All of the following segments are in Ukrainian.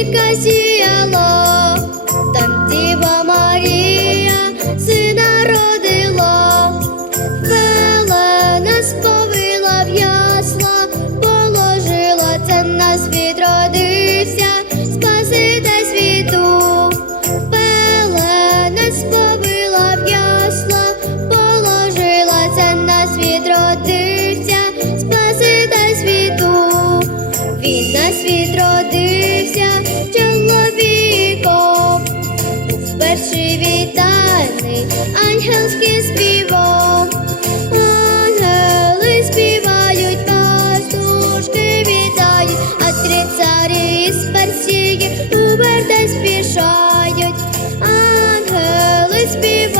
зірка сіяла, там діва Марія сина родила, Велена сповила в ясла, положила це нас світ родився, спасите світу, Велена сповила в ясла, положила це нас світ родився, спасите світу, він нас світ родився. always be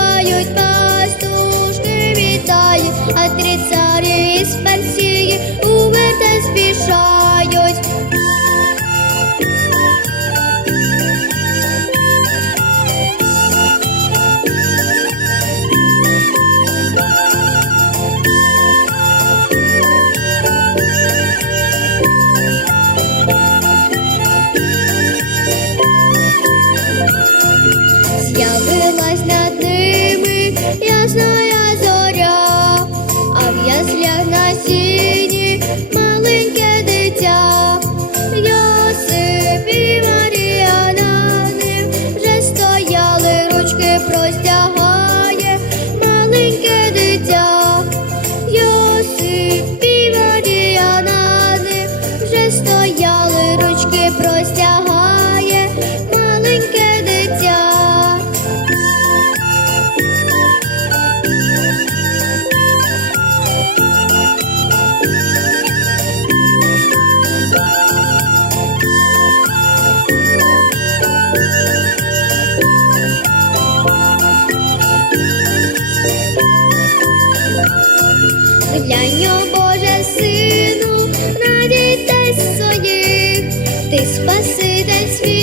Глянь, о Боже, сину, надійтесь дітей своїх, ти спаситель свій.